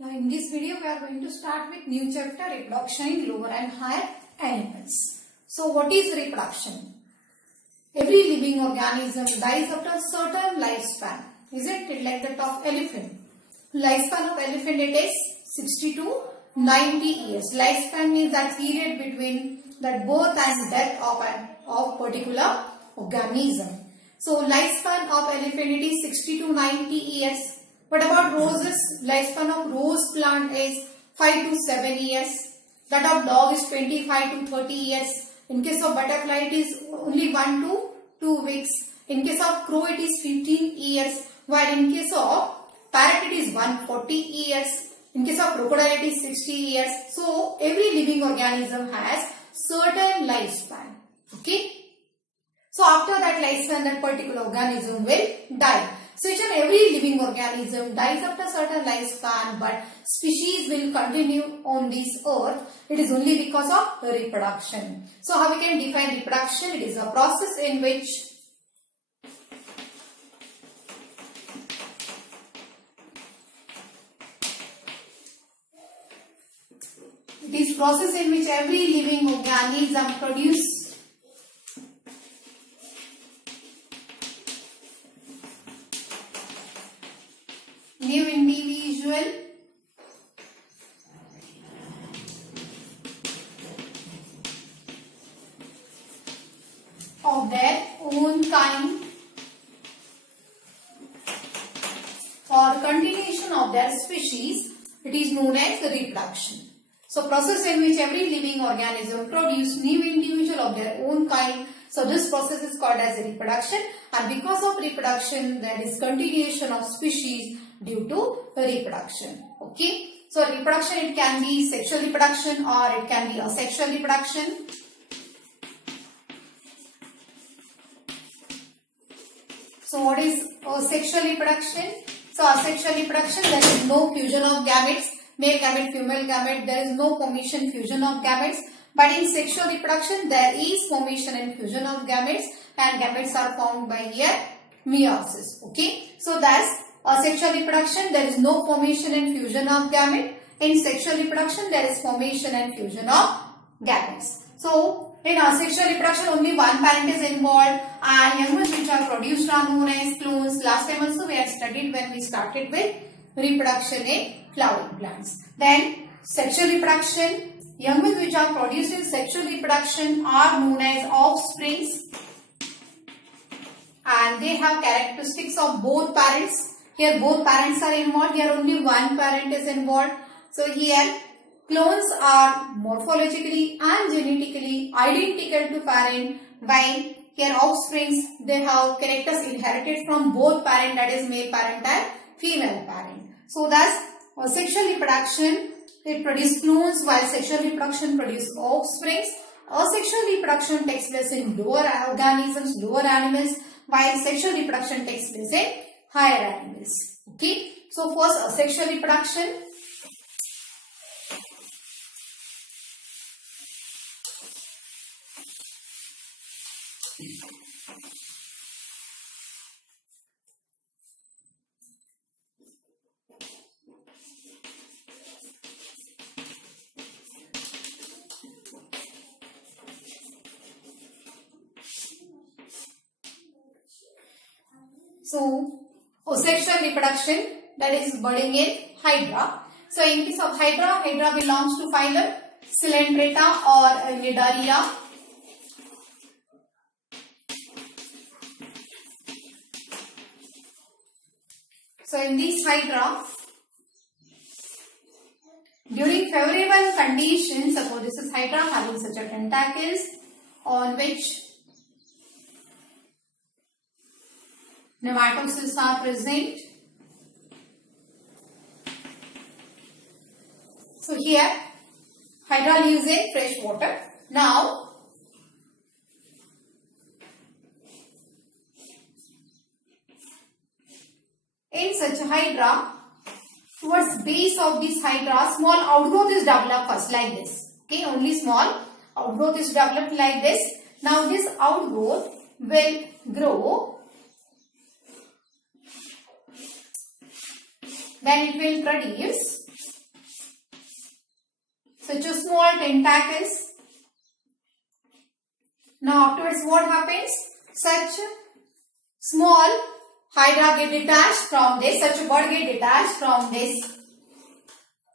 Now in this video we are going to start with new chapter, reproduction in lower and higher animals. So what is reproduction? Every living organism dies after a certain lifespan. Isn't it like that of elephant? Lifespan of elephant it is 60 to 90 years. Lifespan means that period between that birth and death of particular organism. So lifespan of elephant it is 60 to 90 years. What about roses? Lifespan of rose plant is 5 to 7 years. That of dog is 25 to 30 years. In case of butterfly it is only 1 to 2 weeks. In case of crow it is 15 years. While in case of parrot it is 140 years. In case of crocodile it is 60 years. So every living organism has certain lifespan. Okay. So after that lifespan that particular organism will die. So each and every living organism dies after certain lifespan, but species will continue on this earth. It is only because of reproduction. So how we can define reproduction? It is a process in which every living organism produce new individual of their own kind for continuation of their species. It is known as reproduction. So process in which every living organism produce new individual of their own kind. So this process is called as reproduction, and because of reproduction there is continuation of species due to reproduction. Okay. So reproduction, it can be sexual reproduction or it can be asexual reproduction. So what is asexual reproduction? So asexual reproduction, there is no fusion of gametes, male gamete, female gamete, there is no formation, fusion of gametes. But in sexual reproduction there is formation and fusion of gametes, and gametes are formed by here meiosis. Okay. So that's asexual reproduction, there is no formation and fusion of gamete. In sexual reproduction there is formation and fusion of gametes. So in asexual reproduction only one parent is involved, and young ones which are produced are known as clones. Last time also we had studied when we started with reproduction in flowering plants. Then sexual reproduction, young ones which are produced in sexual reproduction are known as offsprings, and they have characteristics of both parents. Here both parents are involved, here only one parent is involved. So here clones are morphologically and genetically identical to parent, while here offsprings, they have characters inherited from both parent, that is male parent and female parent. So thus sexual reproduction, it produces clones, while sexual reproduction produces offsprings. Asexual reproduction takes place in lower organisms, lower animals, while sexual reproduction takes place in higher animals. Okay. So first asexual reproduction. So asexual reproduction, that is budding in Hydra. So in case of Hydra, Hydra belongs to phylum Coelenterata or Nidaria. So in this Hydra, during favorable conditions, suppose this is Hydra having such a tentacles on which nematocysts are present. So here Hydra lives in fresh water. Now in such a Hydra, towards base of this Hydra, small outgrowth is developed first like this. Okay, only small outgrowth is developed like this. Now this outgrowth will grow, then it will produce such a small tentacles. Now afterwards what happens? Such small hydra get detached from this, such a bird get detached from this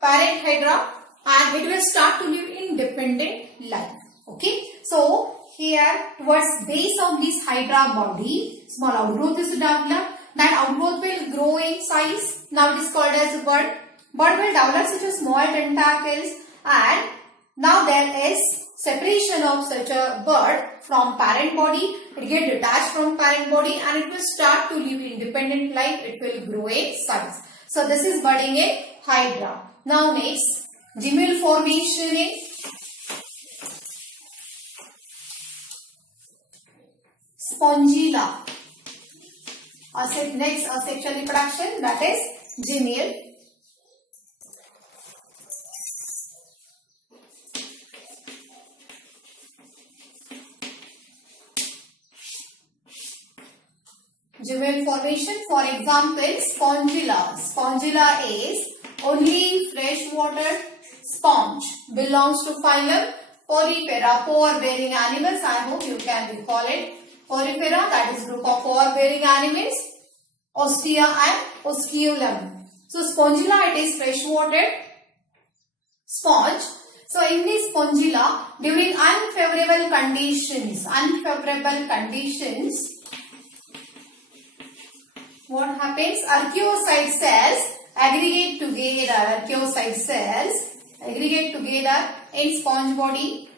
parent hydra and it will start to live independent life. Okay. So here towards base of this hydra body, small outgrowth is developed. That outgrowth will grow in size. Now it is called as a bird. Bird will develop such a small tentacles and now there is separation of such a bird from parent body. It gets detached from parent body and it will start to live independent life. It will grow in size. So this is budding in hydra. Now next, gemule formation in spongilla. Next asexual reproduction, that is gemule. Gemule formation, for example, spongilla. Spongilla is only freshwater sponge. Belongs to phylum Porifera, pore-bearing animals. I hope you can recall it. Porifera, that is group of pore-bearing animals. Ostia and Osculum. So spongilla, it is freshwater sponge. So in this spongilla, during unfavorable conditions, what happens? Archaeocyte cells aggregate together in sponge body.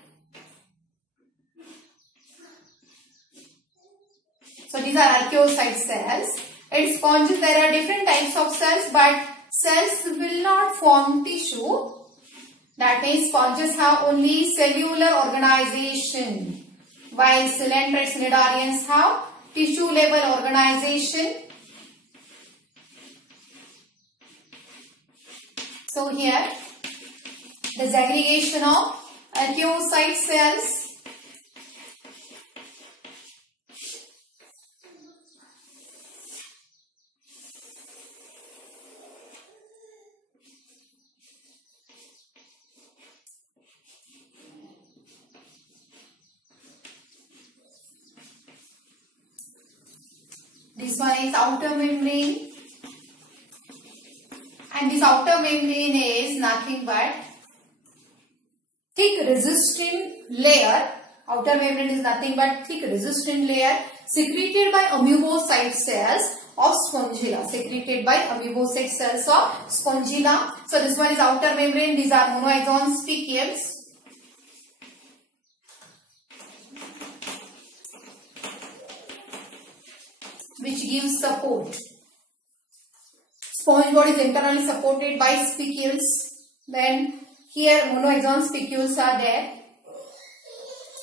So these are archaeocyte cells. In sponges there are different types of cells, but cells will not form tissue. That means sponges have only cellular organization, while coelenterate cnidarians have tissue level organization. So here, the aggregation of archaeocyte cells. This one is outer membrane. And this outer membrane is nothing but thick resistant layer. Outer membrane is nothing but thick resistant layer secreted by amoebocyte cells of spongilla. So this one is outer membrane. These are monoexon spicules. Which gives support. Sponge body is internally supported by spicules. Then here monoexon spicules are there.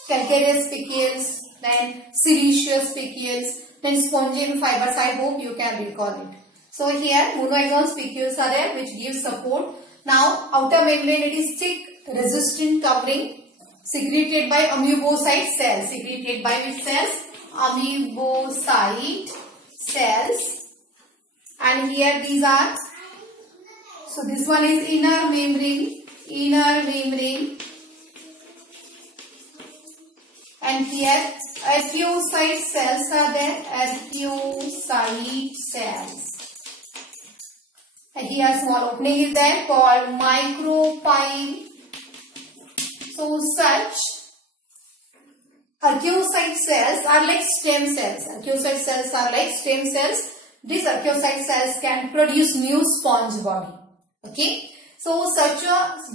Calcareous spicules, then siliceous spicules, then spongial fibers. I hope you can recall it. So here monoexon spicules are there which gives support. Now outer membrane, it is thick resistant covering secreted by amoebocyte cells. Secreted by which cells? Amoebocyte cells. And here these are, so this one is inner membrane, and here archaeocyte cells are there, archaeocyte cells. And here small opening is there called micropyle. So such archaeocyte cells are like stem cells. These archaeocyte cells can produce new sponge body. Okay. So such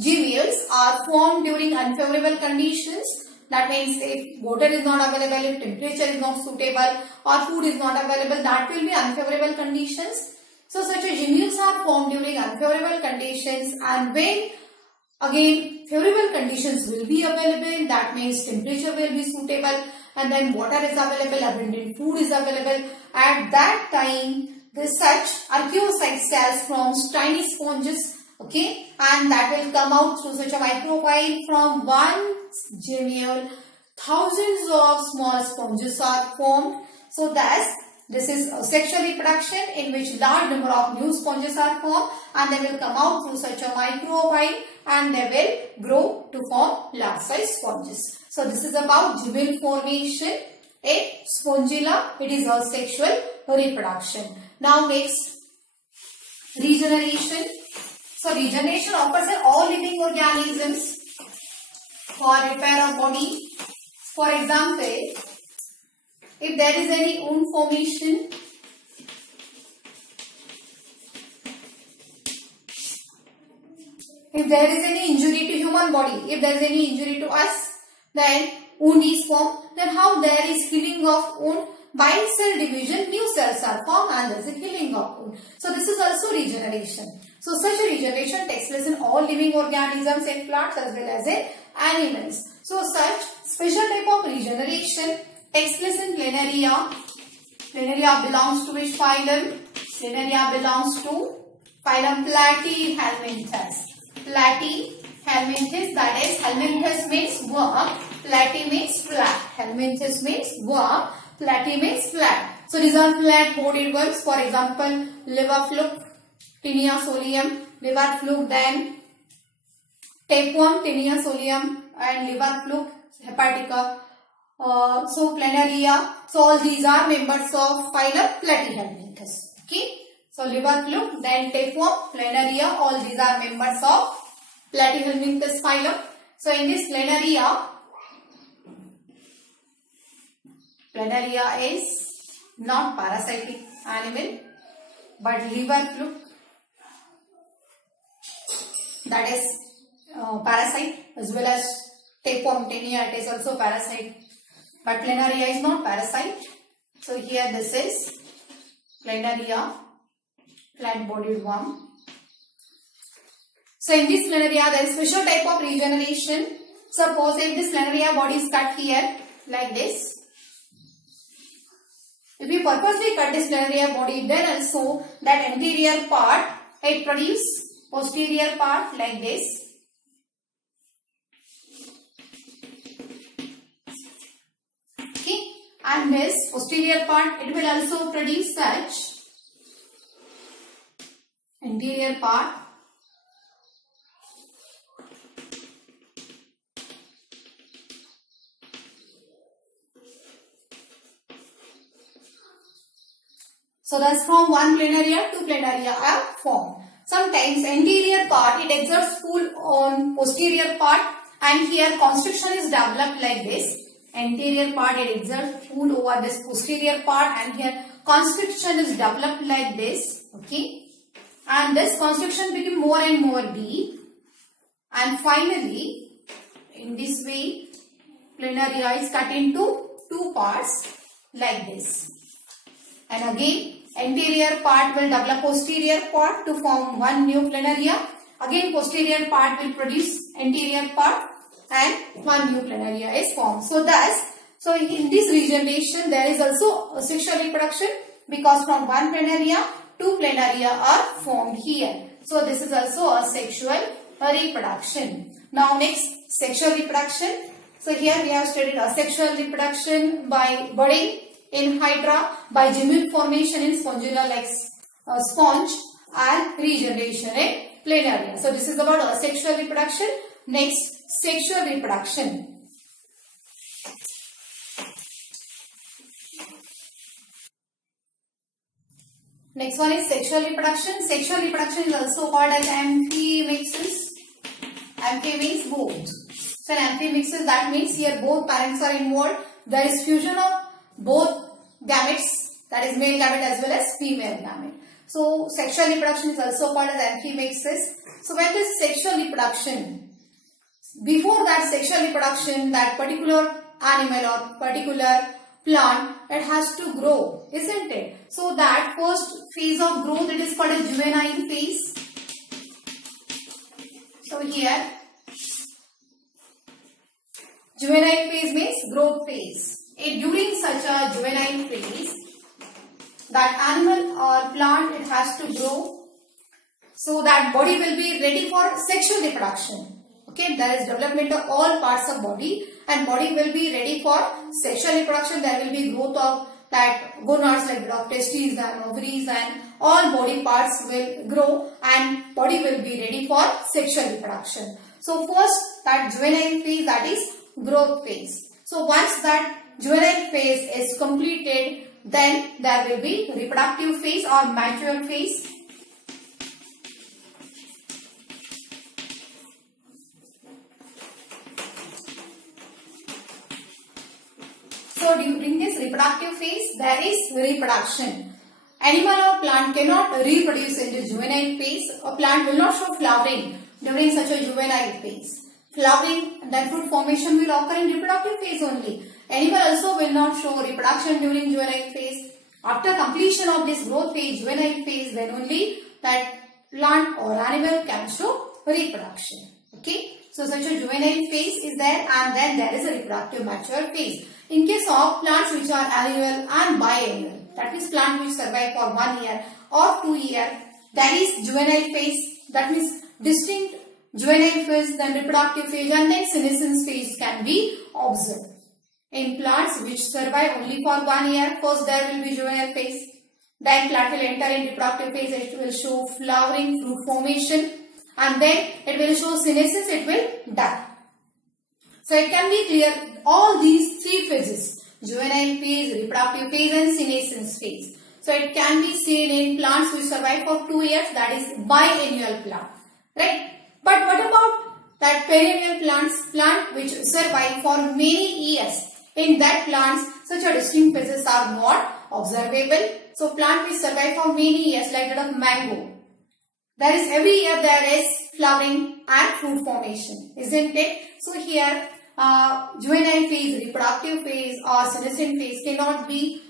gemules are formed during unfavorable conditions. That means if water is not available, if temperature is not suitable, or food is not available, that will be unfavorable conditions. So such gemules are formed during unfavorable conditions, and when again favorable conditions will be available, that means temperature will be suitable, and then water is available, abundant food is available. At that time, such archaeocyte cells forms tiny sponges, okay, and that will come out through such a micropyle. From one gemule, thousands of small sponges are formed. So thus, This is sexual reproduction in which large number of new sponges are formed and they will come out through such a microovule and they will grow to form large size sponges. So this is about gibel formation in Spongilla. It is a sexual reproduction. Now next, regeneration. So regeneration occurs in all living organisms for repair of body. For example, if there is any wound formation, if there is any injury to human body, if there is any injury to us, then wound is formed. Then how there is healing of wound? By cell division, new cells are formed and there is a healing of wound. So this is also regeneration. So such a regeneration takes place in all living organisms, in plants as well as in animals. So such special type of regeneration takes place in Planaria. Planaria belongs to which phylum? Planaria belongs to phylum Platyhelminthes. Platyhelminthes, that is, helminthes means worm, platy means flat. Helminthes means worm, platy means flat. So these are flat bodied worms. For example, liver fluke, Tinea solium, liver fluke, then tapeworm, Tinea solium, and liver fluke, hepatica. So Planaria. So all these are members of phylum Platyhelminthes. Okay. So liver fluke, then tapeworm, Planaria. All these are members of Platyhelminthes phylum. So in this Planaria is not parasitic animal, but liver fluke, that is parasite, as well as tapeworm, Tinea, it is also parasite. But Planaria is not parasite. So here this is Planaria, flat-bodied worm. So in this Planaria there is special type of regeneration. Suppose if this Planaria body is cut here like this. If we purposely cut this Planaria body, then also that anterior part, it produces posterior part like this. Okay, and this posterior part, it will also produce such anterior part. So thus from one Planaria, two Planaria are formed. Sometimes anterior part, it exerts pull on posterior part, and here constriction is developed like this. Anterior part, it exerts pull over this posterior part, and here constriction is developed like this. Okay, and this constriction become more and more deep, and finally in this way Planaria is cut into two parts like this. And again anterior part will develop posterior part to form one new Planaria. Again posterior part will produce anterior part and one new Planaria is formed. So thus, in this regeneration there is also a sexual reproduction, because from one Planaria, two Planaria are formed here. So this is also a sexual reproduction. Now next, sexual reproduction. So here we have studied asexual reproduction by budding in Hydra, by gibel formation in Spongilla like sponge, and regeneration in Planaria. So this is about asexual reproduction. Next, sexual reproduction. Next one is sexual reproduction. Sexual reproduction is also called as amphimixis. Amphi means both. So an amphimixis, that means here both parents are involved. There is fusion of both gametes, that is male gamete as well as female gamete. So sexual reproduction is also called as amphimixis. So when this sexual reproduction, before that sexual reproduction, that particular animal or particular plant, it has to grow, isn't it? So that first phase of growth, it is called a juvenile phase. So here juvenile phase means growth phase. During such a juvenile phase, that animal or plant, it has to grow, so that body will be ready for sexual reproduction. Okay, there is development of all parts of body, and body will be ready for sexual reproduction. There will be growth of that gonads like block testes and ovaries and all body parts will grow and body will be ready for sexual reproduction. So first, that juvenile phase, that is growth phase. So once that juvenile phase is completed, then there will be reproductive phase or mature phase. So during this reproductive phase, there is reproduction. Animal or plant cannot reproduce in the juvenile phase. A plant will not show flowering during such a juvenile phase. Flowering and then fruit formation will occur in reproductive phase only. Animal also will not show reproduction during juvenile phase. After completion of this growth phase, juvenile phase, then only that plant or animal can show reproduction. Okay. So such a juvenile phase is there, and then there is a reproductive mature phase. In case of plants which are annual and biennial, that means plant which survive for 1 year or 2 years, that is juvenile phase. That means distinct juvenile phase, then reproductive phase, and then senescence phase can be observed. In plants which survive only for 1 year, first there will be juvenile phase. Then plant will enter in reproductive phase. It will show flowering, fruit formation, and then it will show senescence. It will die. So it can be clear all these 3 phases: juvenile phase, reproductive phase, and senescence phase. So it can be seen in plants which survive for 2 years, that is biennial plant, right? But what about that perennial plants, plant which survive for many years? In that plants, such a distinct phases are not observable. So plant which survive for many years, like that of mango, there is every year there is flowering and fruit formation, isn't it? So here juvenile phase, reproductive phase or senescent phase cannot be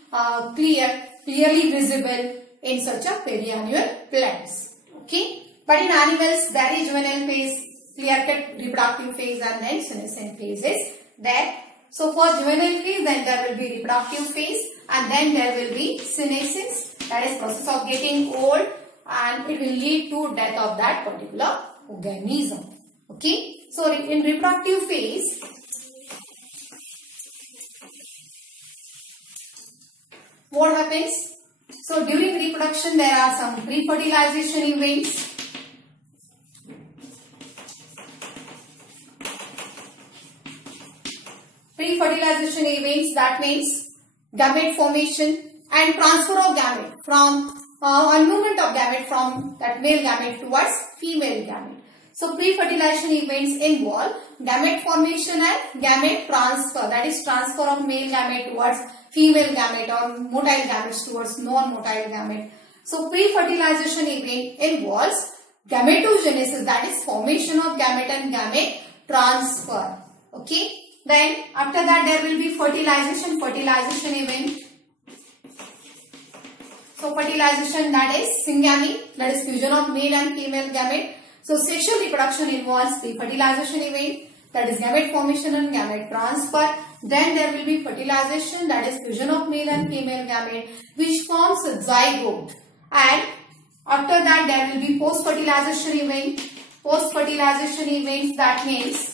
clearly visible in such a perennial plants. Okay. But in animals, there is juvenile phase, clear-cut reproductive phase, and then senescent phase is there. So for juvenile phase, then there will be reproductive phase, and then there will be senescence, that is process of getting old, and it will lead to death of that particular organism. Okay. So in reproductive phase, what happens? So during reproduction, there are some pre-fertilization events. Pre-fertilization events, that means gamete formation and transfer of gamete from movement of gamete from that male gamete towards female gamete. So pre-fertilization events involve gamete formation and gamete transfer, that is transfer of male gamete towards female gamete or motile gametes towards non-motile gamete. So pre-fertilization event involves gametogenesis, that is formation of gamete and gamete transfer. Okay. Then after that there will be fertilization event. So fertilization, that is syngamy, that is fusion of male and female gamete. So sexual reproduction involves the fertilization event, that is gamete formation and gamete transfer. Then there will be fertilization, that is fusion of male and female gamete, which forms a zygote. And after that there will be post-fertilization event. Post-fertilization events, that means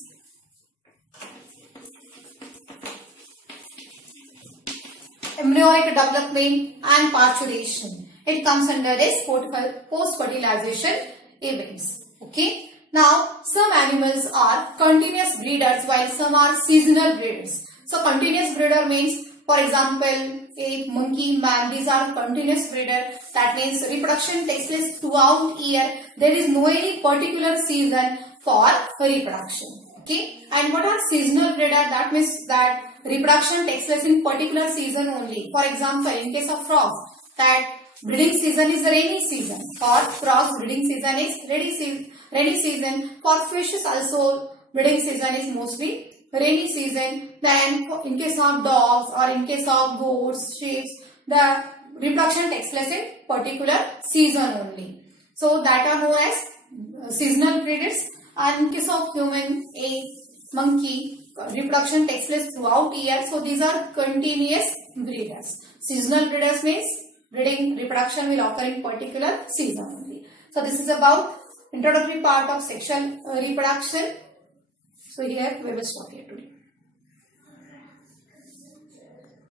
embryonic development and parturition. It comes under this post-fertilization events. Okay. Now, some animals are continuous breeders while some are seasonal breeders. So, continuous breeder means, for example, a monkey, man, these are continuous breeder. That means reproduction takes place throughout year. There is no any particular season for reproduction. Okay. And what are seasonal breeder? That means that reproduction takes place in particular season only. For example, in case of frogs, that breeding season is the rainy season. For frogs, breeding season is rainy season. For fishes also, breeding season is mostly rainy season. Then in case of dogs or in case of goats, sheep, the reproduction takes place in particular season only. So that are known as seasonal breeders. And in case of human, a monkey, reproduction takes place throughout year. So these are continuous breeders. Seasonal breeders means reproduction will occur in particular season only. So this is about introductory part of sexual reproduction. So here we will stop here today.